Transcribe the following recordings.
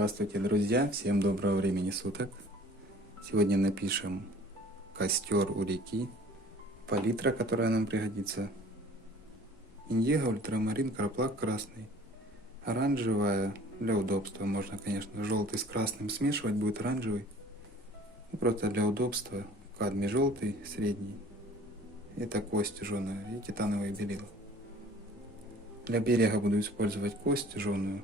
Здравствуйте, друзья! Всем доброго времени суток! Сегодня напишем костер у реки, палитра, которая нам пригодится. Индиго, ультрамарин, краплак красный, оранжевая, для удобства можно, конечно, желтый с красным смешивать, будет оранжевый. Просто для удобства кадмий желтый, средний, это кость жженая и титановые белила. Для берега буду использовать кость жженую.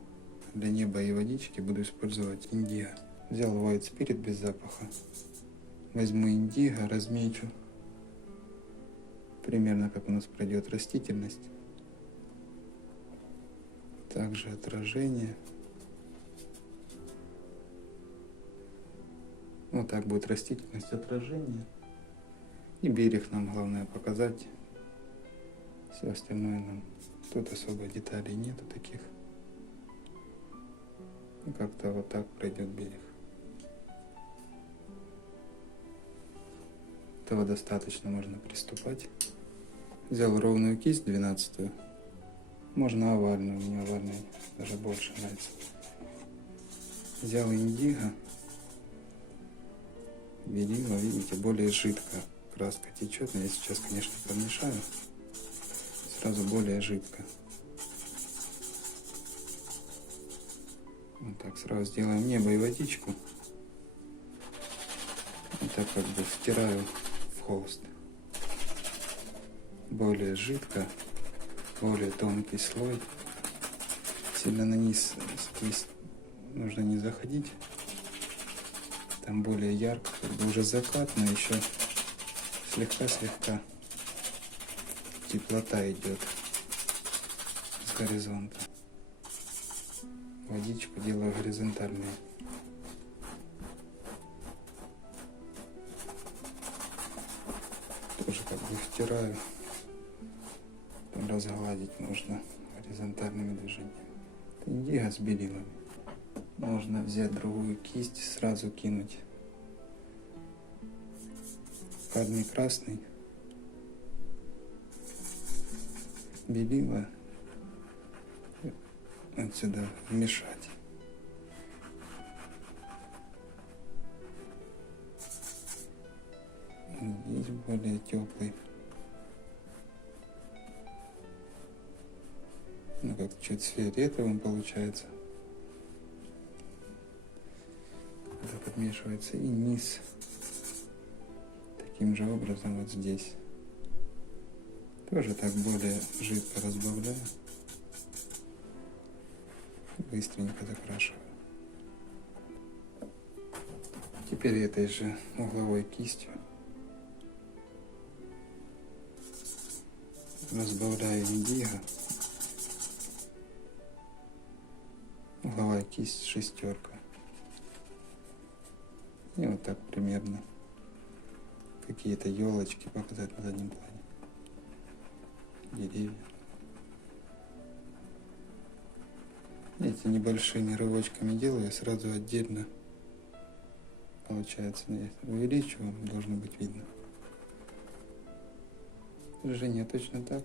Для неба и водички буду использовать индиго. Взял white spirit без запаха. Возьму индиго, размечу. Примерно как у нас пройдет растительность. Также отражение. Вот так будет растительность, отражение. И берег нам главное показать. Все остальное нам тут особо деталей нету таких. И как-то вот так пройдет берег. Этого достаточно, можно приступать. Взял ровную кисть 12-ю. Можно овальную, мне овальная даже больше нравится. Взял индиго. Белила, видите, более жидко. Краска течет, но я сейчас, конечно, помешаю. Сразу более жидко. Вот так сразу сделаем небо и водичку. И так как бы втираю в холст. Более жидко, более тонкий слой. Сильно на низ здесь нужно не заходить. Там более ярко, как бы уже закат, но еще слегка-слегка теплота идет с горизонта. Водичку делаю горизонтальной. Тоже как бы втираю. Разгладить нужно горизонтальными движениями. Индиго с белилами. Можно взять другую кисть, сразу кинуть кадмий красный, белила, отсюда вмешать. Здесь более теплый. Ну, как чуть фиолетовым получается. Это подмешивается и низ. Таким же образом вот здесь. Тоже так более жидко разбавляю. Быстренько закрашиваю. Теперь этой же угловой кистью разбавляю индиго. Угловая кисть шестерка. И вот так примерно какие-то елочки показать на заднем плане. Деревья. Эти небольшими рывочками делаю, сразу отдельно получается. Увеличиваю, должно быть видно. Движение точно так.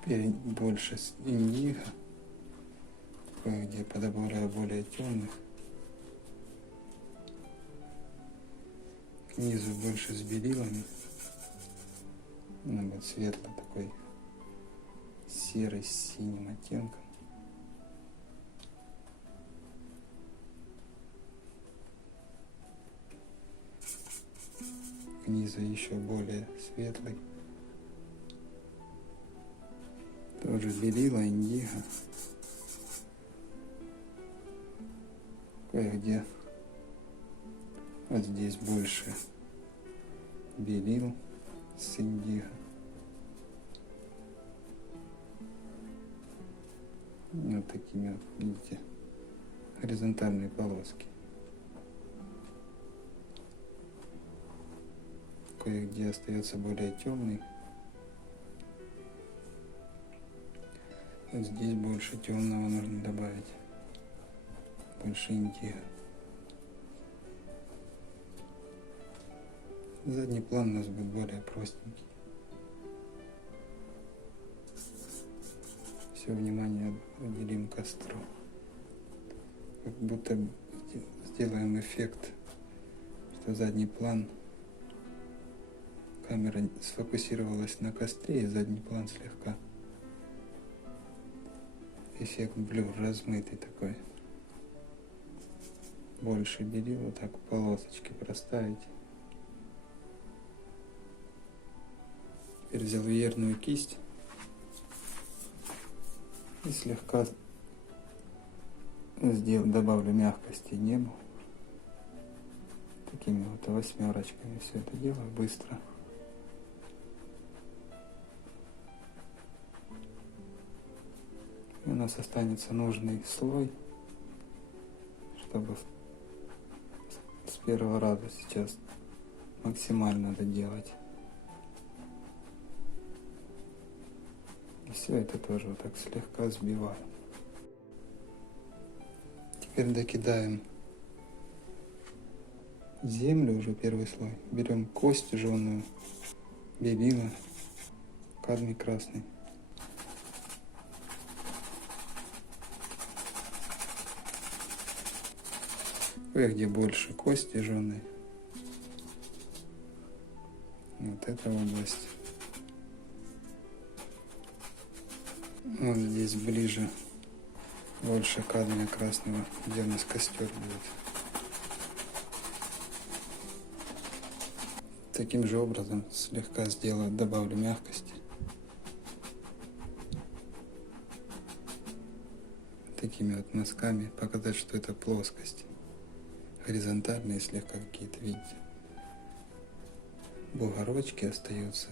Теперь больше с индиго, кое-где подобавляю более темных. К низу больше с белилами. Ну, вот светлый такой, серый с синим оттенком. К низу еще более светлый. Тоже белила, индиго. Кое-где вот здесь больше белил с индиго. Вот такими вот, видите, горизонтальные полоски. Кое-где остается более темный. Вот здесь больше темного нужно добавить. Больше индиго. Задний план у нас будет более простенький. все внимание уделим костру. Как будто сделаем эффект, что задний план камера сфокусировалась на костре, и задний план слегка эффект блюр размытый такой. Больше белил, вот так полосочки проставить. Теперь взял веерную кисть и слегка добавлю мягкости небу. Такими вот восьмерочками все это делаю быстро. И у нас останется нужный слой, чтобы с первого раза сейчас максимально доделать. И все это тоже вот так слегка сбиваю. Теперь докидаем землю, уже первый слой. Берем кость жженую, белила, кадмий красный. Кое-где больше кости жженой. Вот эта область. Вот здесь ближе больше кадмия красного, где у нас костер будет. Таким же образом слегка добавлю мягкости. Такими вот мазками показать, что это плоскость. Горизонтальные слегка какие-то, видите. Бугорочки остаются.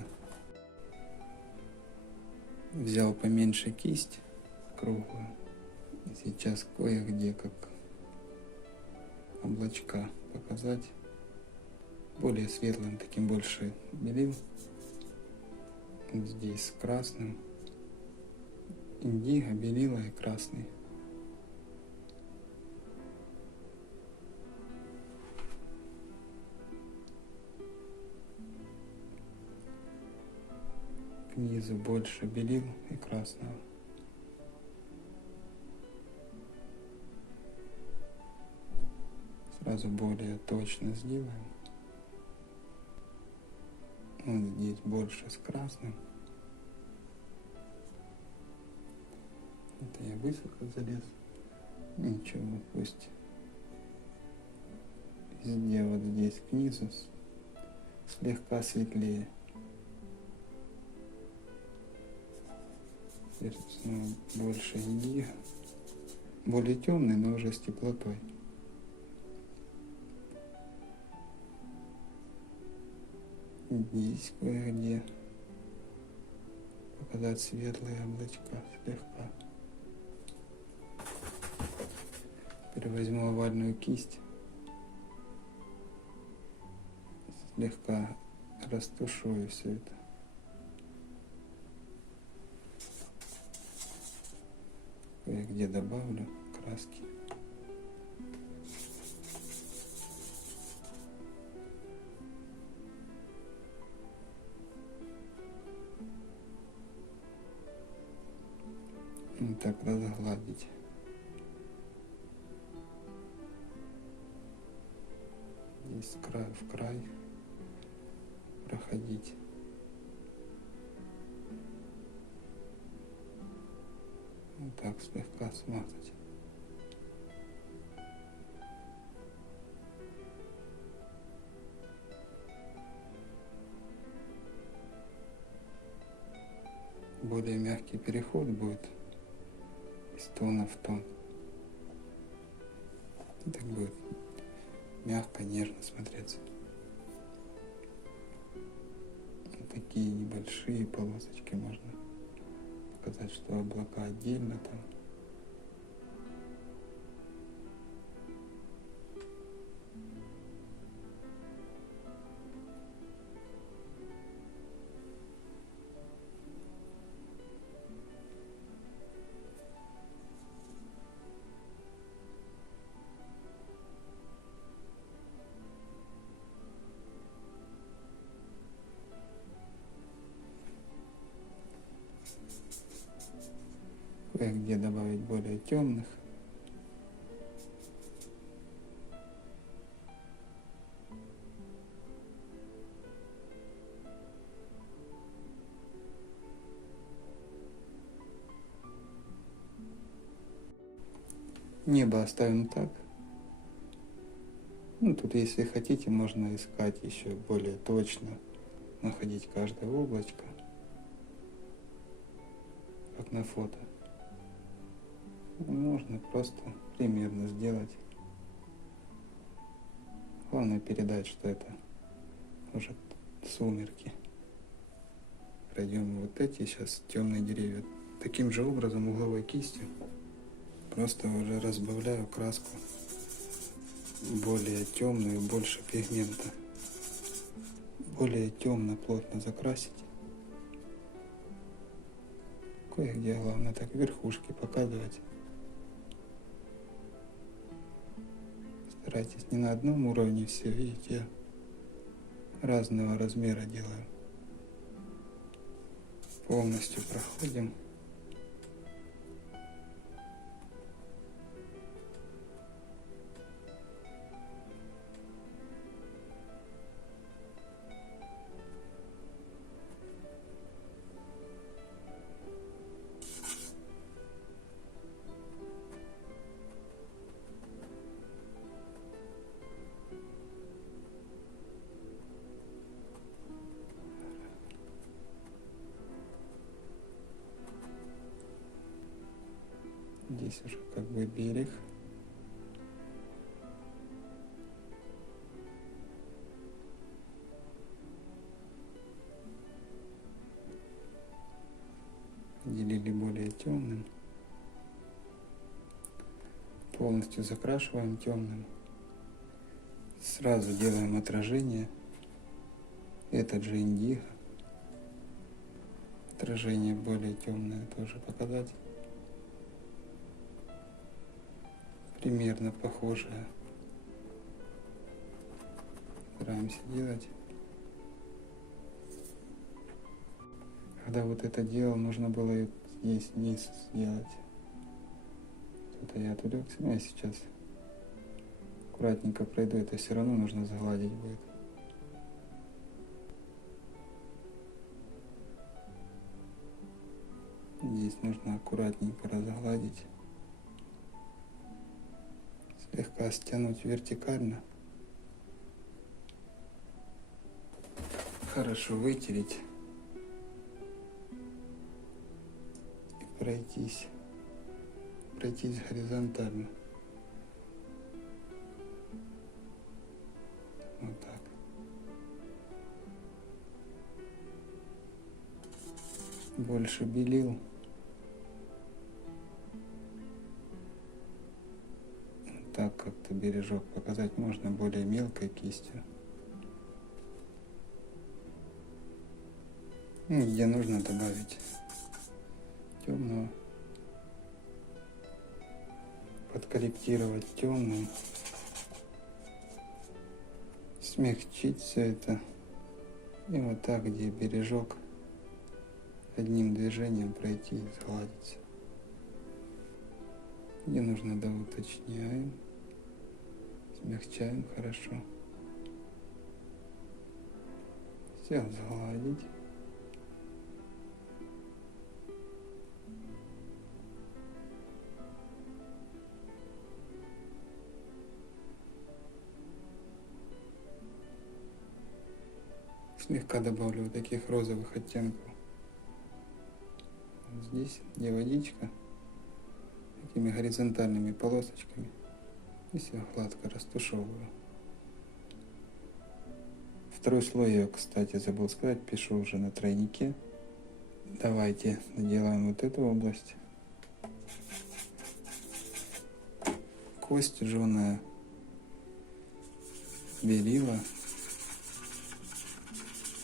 Взял поменьше кисть круглую. Сейчас кое-где как облачка показать. Более светлым, таким больше белил. Здесь с красным. Индиго, белила и красный. К низу больше белил и красного. Сразу более точно сделаем. Вот здесь больше с красным. Это я высоко залез. Ничего, пусть везде вот здесь к низу слегка светлее. Теперь снова больше индиго. Более темный, но уже с теплотой. Здесь кое-где показать светлые облачка слегка. Теперь возьму овальную кисть, слегка растушую все это. Кое-где добавлю краски. И так разгладить. Здесь с края в край проходить. Вот так слегка смазать. Более мягкий переход будет из тона в тон. И так будет мягко, нежно смотреться. Вот такие небольшие полосочки можно показать, что облака отдельно там. Кое-где добавить более темных. Небо оставим так. Ну, тут, если хотите, можно искать еще более точно, находить каждое облачко, как на фото. Можно просто примерно сделать. Главное передать, что это уже сумерки. Пройдем вот эти сейчас темные деревья. Таким же образом угловой кистью просто уже разбавляю краску более темную, больше пигмента. Более темно, плотно закрасить. Кое-где главное так верхушки показывать. Старайтесь не на одном уровне все, видите, я разного размера делаю. Полностью проходим. Здесь уже как бы берег. Делили более темным. Полностью закрашиваем темным. Сразу делаем отражение. Этот же индиго. Отражение более темное тоже показать. Примерно похожее. Стараемся делать. Когда вот это делал, нужно было и здесь вниз сделать. Тут я отвлекся, но я сейчас аккуратненько пройду, это все равно нужно загладить будет. Здесь нужно аккуратненько разгладить. Слегка стянуть вертикально. Хорошо вытереть. И пройтись горизонтально. Вот так. Больше белил. Так как-то бережок показать можно более мелкой кистью. Где нужно добавить темного, подкорректировать темным, смягчить все это. И вот так, где бережок, одним движением пройти и сгладить. Где нужно, доуточняем, смягчаем хорошо. Все сгладить. Слегка добавлю вот таких розовых оттенков. Вот здесь, где водичка, такими горизонтальными полосочками. И все гладко растушевываю. Второй слой я, кстати, забыл сказать, пишу уже на тройнике. Давайте доделаем вот эту область. Кость жженая, белила.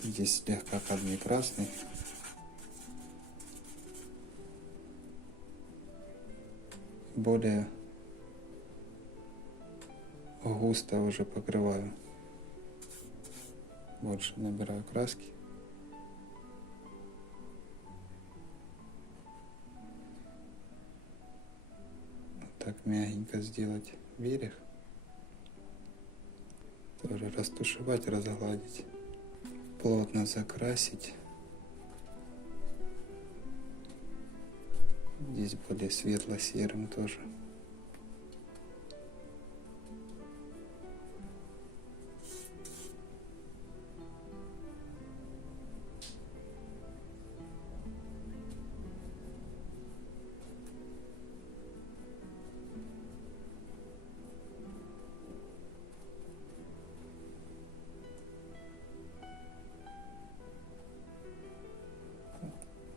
Здесь слегка кадмий красный. Более густо уже покрываю. Больше набираю краски. так мягенько сделать берег. Тоже растушевать, разгладить. Плотно закрасить. Здесь более светло-серым тоже.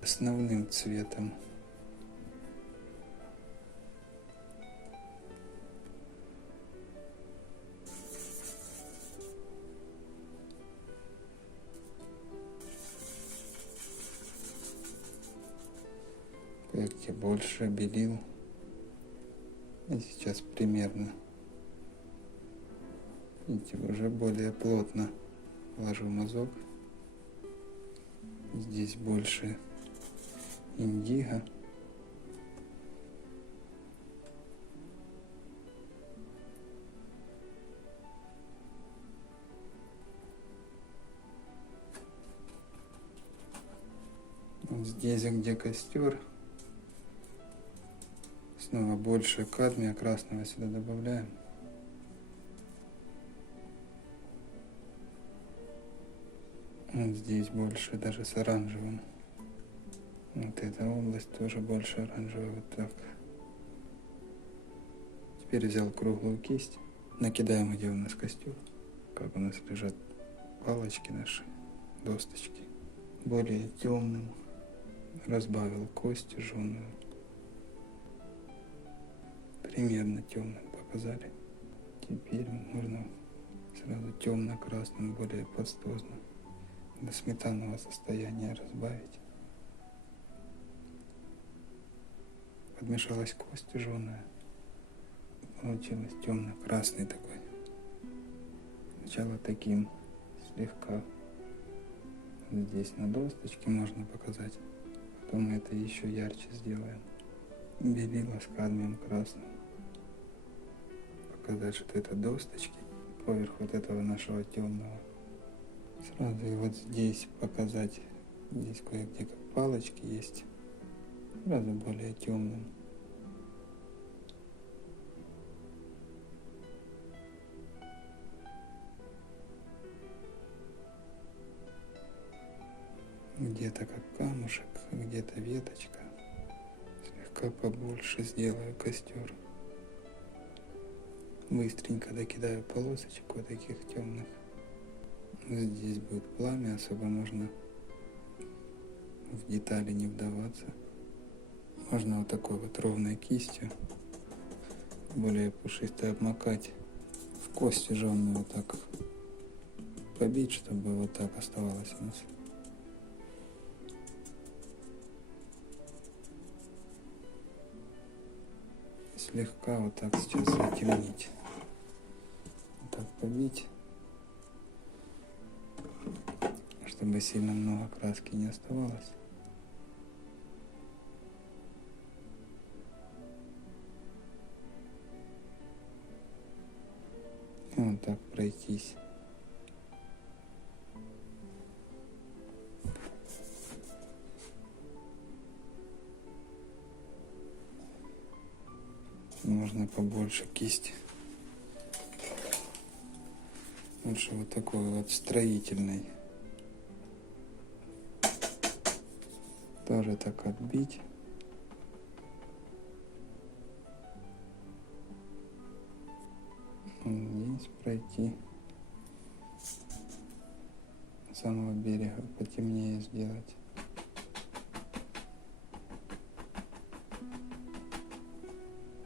Основным цветом кое-где больше белил. И сейчас примерно, видите, уже более плотно ложу мазок. Здесь больше индиго. Вот здесь, где костер, снова больше кадмия красного сюда добавляем. Вот здесь больше даже с оранжевым. Вот эта область тоже больше оранжевая, вот так. Теперь взял круглую кисть, накидаем, где у нас костер, как у нас лежат палочки наши, досточки. Более темным разбавил кость жженую. Примерно темным показали. Теперь можно сразу темно-красным, более пастозно, до сметанного состояния разбавить. Подмешалась кость жженая. Получилось темно-красный такой. Сначала таким слегка здесь на досточке можно показать. Потом мы это еще ярче сделаем. Белила с кадмием красным. Показать, что это досточки поверх вот этого нашего темного. Сразу и вот здесь показать. Здесь кое-где как палочки есть. Сразу более темным. Где-то как камушек, где-то веточка. Слегка побольше сделаю костер. Быстренько докидаю полосочек вот таких темных. Здесь будет пламя, особо можно в детали не вдаваться. Можно вот такой вот ровной кистью, более пушистой, обмакать в кость жженую, вот так побить, чтобы вот так оставалось у нас. Слегка вот так сейчас затемнить. Вот так побить, чтобы сильно много краски не оставалось. И вот так пройтись. Можно побольше кисти. Лучше вот такой вот строительный. Тоже так отбить. Здесь пройти. С самого берега потемнее сделать.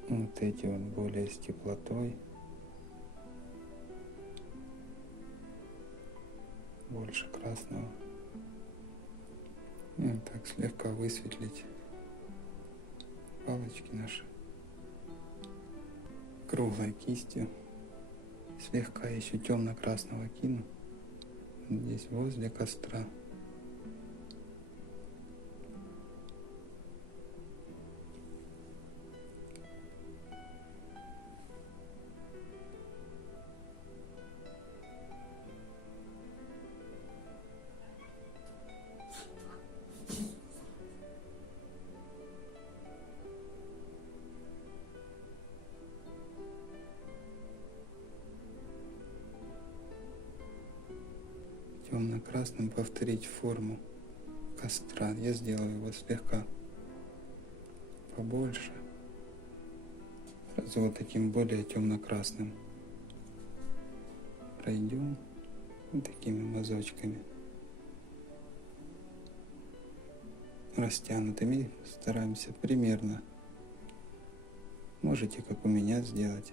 Вот эти вот более с теплотой. Больше красного. И вот так слегка высветлить палочки наши. Круглой кистью. Слегка еще темно-красного кину. Здесь возле костра. темно-красным повторить форму костра. Я сделаю его слегка побольше. Сразу вот таким более темно-красным пройдем вот такими мазочками растянутыми. Стараемся примерно. Можете, как у меня, сделать.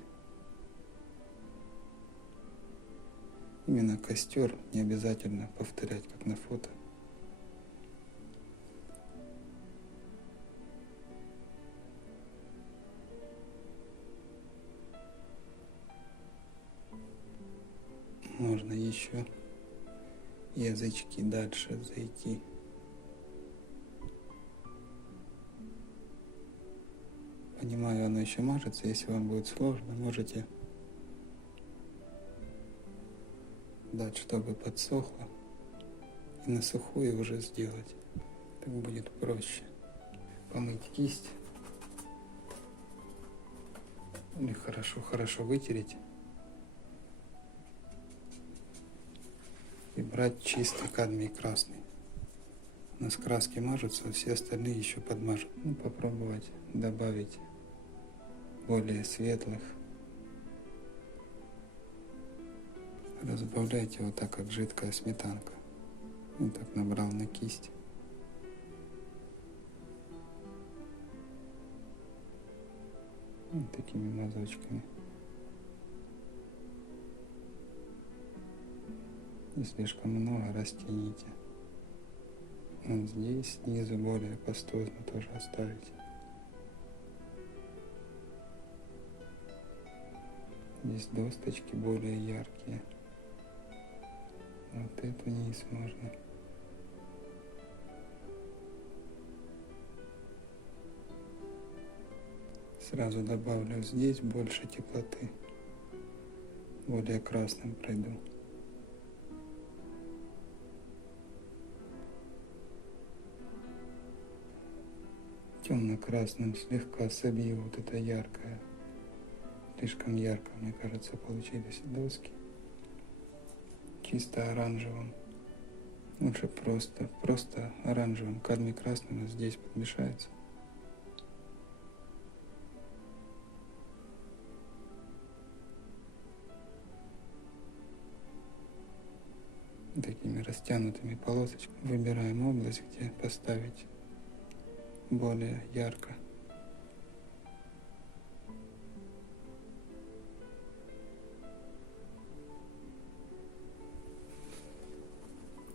Именно костер, не обязательно повторять, как на фото. Можно еще язычки дальше зайти. Понимаю, оно еще мажется. Если вам будет сложно, можете дать, чтобы подсохло, и на сухую уже сделать. Так будет проще. Помыть кисть или хорошо вытереть и брать чистый кадмий красный. У нас краски мажутся, а все остальные еще подмажут. Попробовать добавить более светлых. Разбавляйте вот так, как жидкая сметанка. Вот так набрал на кисть. Вот такими мазочками. Не слишком много растяните. Вот здесь снизу более пастозно тоже оставить. Здесь досточки более яркие. Вот эту низ можно. Сразу добавлю здесь больше теплоты. Более красным пройду. Темно-красным слегка собью вот это яркое. Слишком ярко, мне кажется, получились доски. Чисто оранжевым. Лучше просто оранжевым. Кадмий красным здесь подмешается. Такими растянутыми полосочками выбираем область, где поставить более ярко.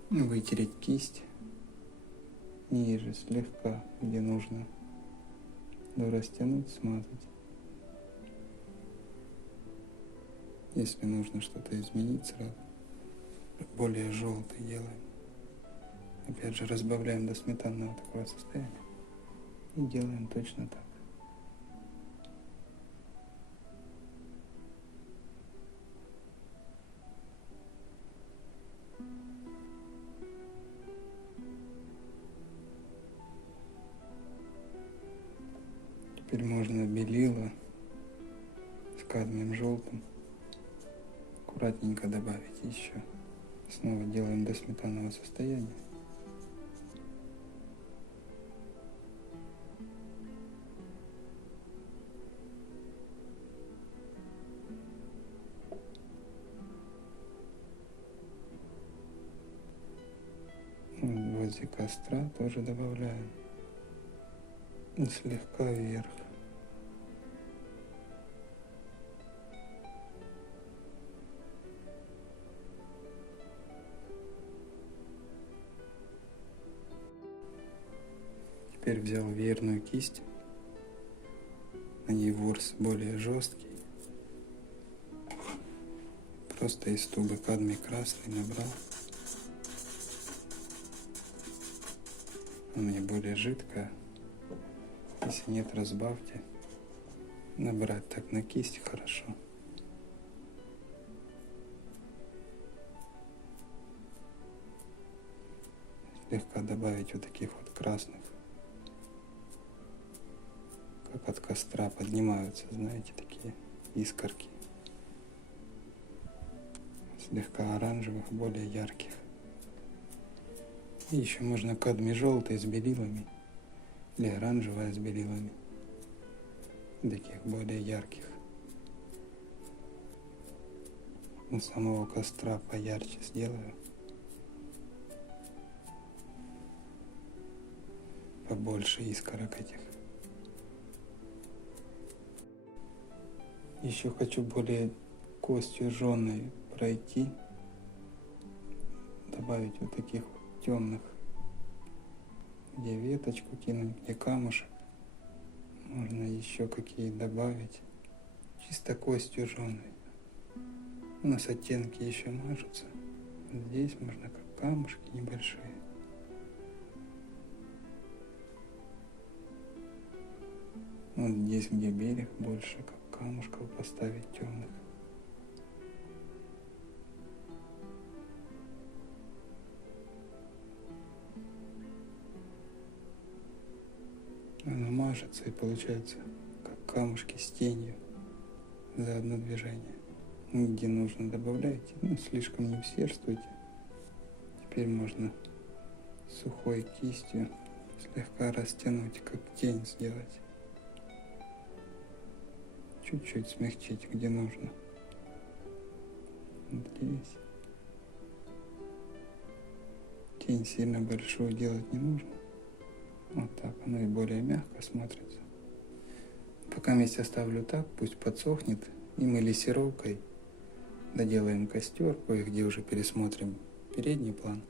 Вытереть кисть ниже слегка, где нужно, растянуть, смазать. Если нужно что-то изменить, сразу более желтый делаем. Опять же разбавляем до сметанного такого состояния и делаем точно так. Теперь можно белила с кадмием желтым аккуратненько добавить еще. Снова делаем до сметанного состояния. Возле костра тоже добавляем. И слегка вверх. Теперь взял верную кисть, на ней ворс более жесткий. Просто из тубы кадмий красный набрал. У меня более жидкая. Если нет, разбавьте. Набрать так на кисть хорошо. Слегка добавить вот таких вот красных. Как от костра поднимаются, знаете, такие искорки. Слегка оранжевых, более ярких. И еще можно кадмий желтый с белилами или оранжевая с белилами, таких более ярких. У самого костра поярче сделаю, побольше искорок этих. Еще хочу более костью жженой пройти, добавить вот таких вот темных, где веточку кинуть, где камушек. Можно еще какие добавить, чисто костью жженой. У нас оттенки еще мажутся. Здесь можно как камушки небольшие. Вот здесь, где берег, больше как камушков поставить темных. Оно мажется и получается как камушки с тенью за одно движение. Где нужно, добавляйте, но слишком не усердствуйте. Теперь можно сухой кистью слегка растянуть, как тень сделать. Чуть-чуть смягчить, где нужно. Здесь. Тень сильно большую делать не нужно. Вот так, оно и более мягко смотрится. Пока вместе оставлю так, пусть подсохнет, и мы лессировкой доделаем костер, кое-где уже пересмотрим передний план.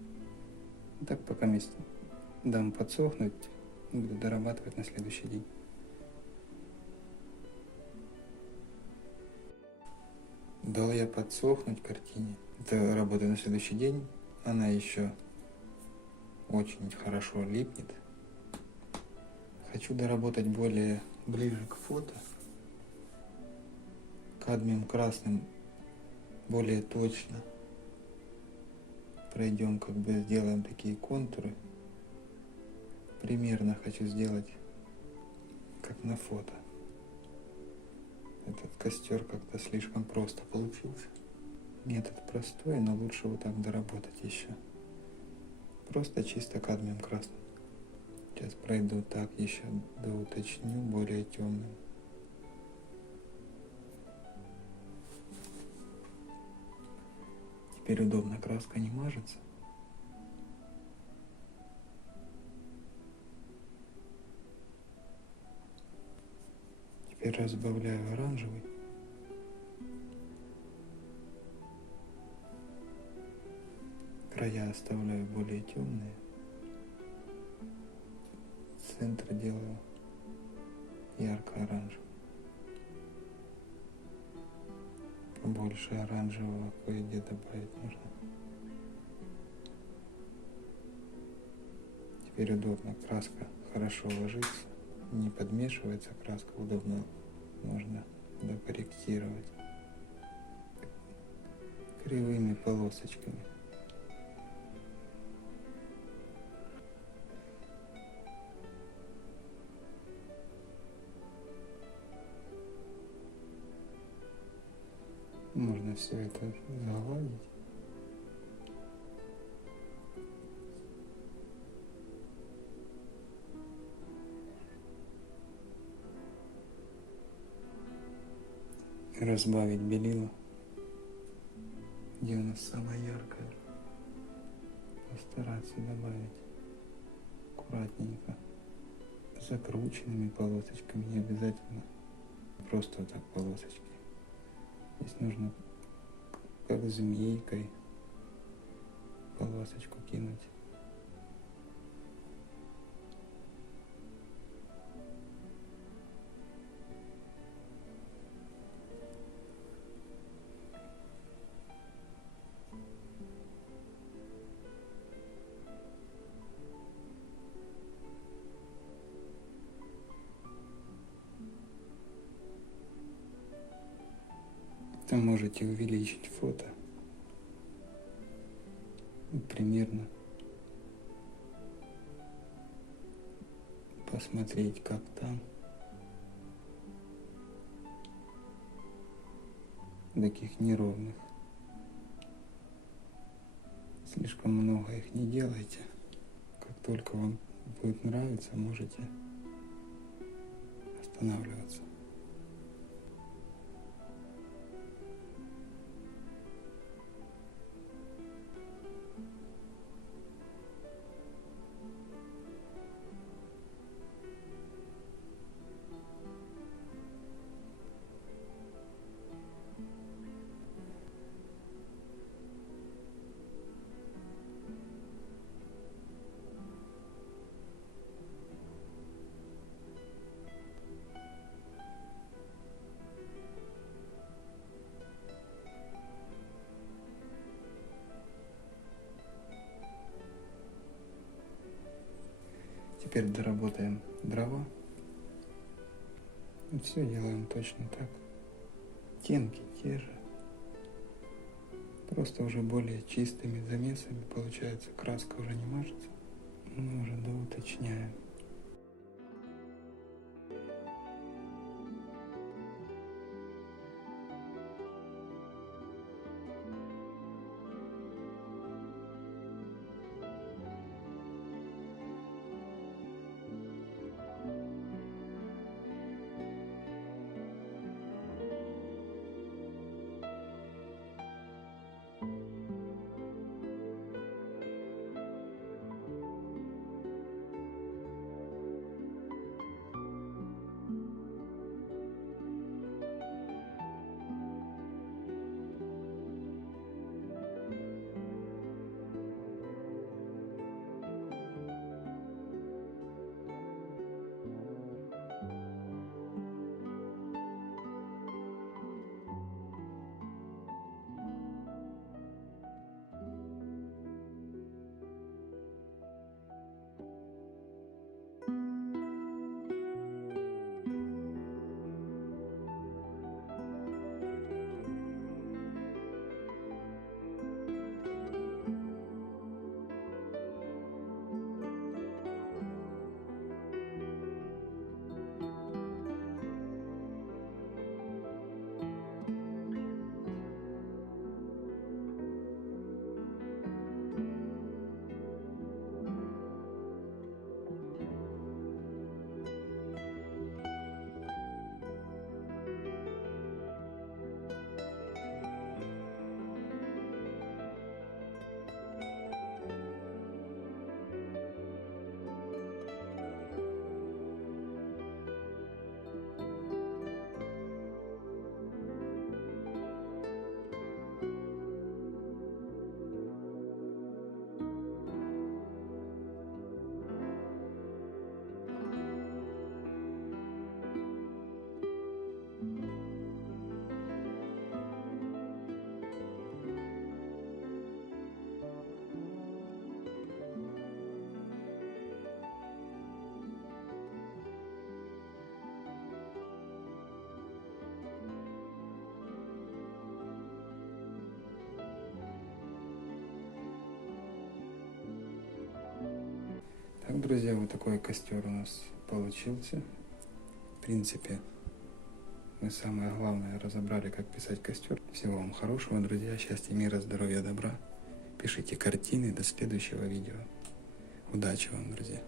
И так пока вместе дам подсохнуть, буду дорабатывать на следующий день. Дал я подсохнуть картине. Это работа на следующий день. Она еще очень хорошо липнет. Хочу доработать более ближе к фото. Кадмием красным более точно. Пройдем, как бы сделаем такие контуры. Примерно хочу сделать, как на фото. Этот костер как-то слишком просто получился. Метод простой, но лучше вот так доработать еще. Просто чисто кадмием красным. Сейчас пройду так, еще доуточню более темным. Теперь удобно, краска не мажется. Теперь разбавляю оранжевый. Края оставляю более темные. Центр делаю ярко-оранжевый. Побольше оранжевого кое-где добавить нужно. Теперь удобно, краска хорошо ложится, не подмешивается краска, удобно можно докорректировать кривыми полосочками. Можно все это загладить. И разбавить белила, где у нас самое яркое. Постараться добавить аккуратненько, закрученными полосочками, не обязательно просто вот так полосочки. Здесь нужно как змейкой полосочку кинуть. Это можете увеличить фото примерно, посмотреть, как там. Таких неровных. Слишком много их не делайте. только вам будет нравиться, можете останавливаться. Теперь доработаем дрова. И все делаем точно так. Оттенки те же. Просто уже более чистыми замесами получается. Краска уже не мажется. Мы уже доуточняем. Так, друзья, вот такой костер у нас получился. В принципе, мы самое главное разобрали, как писать костер. Всего вам хорошего, друзья, счастья, мира, здоровья, добра. Пишите картины. До следующего видео. Удачи вам, друзья.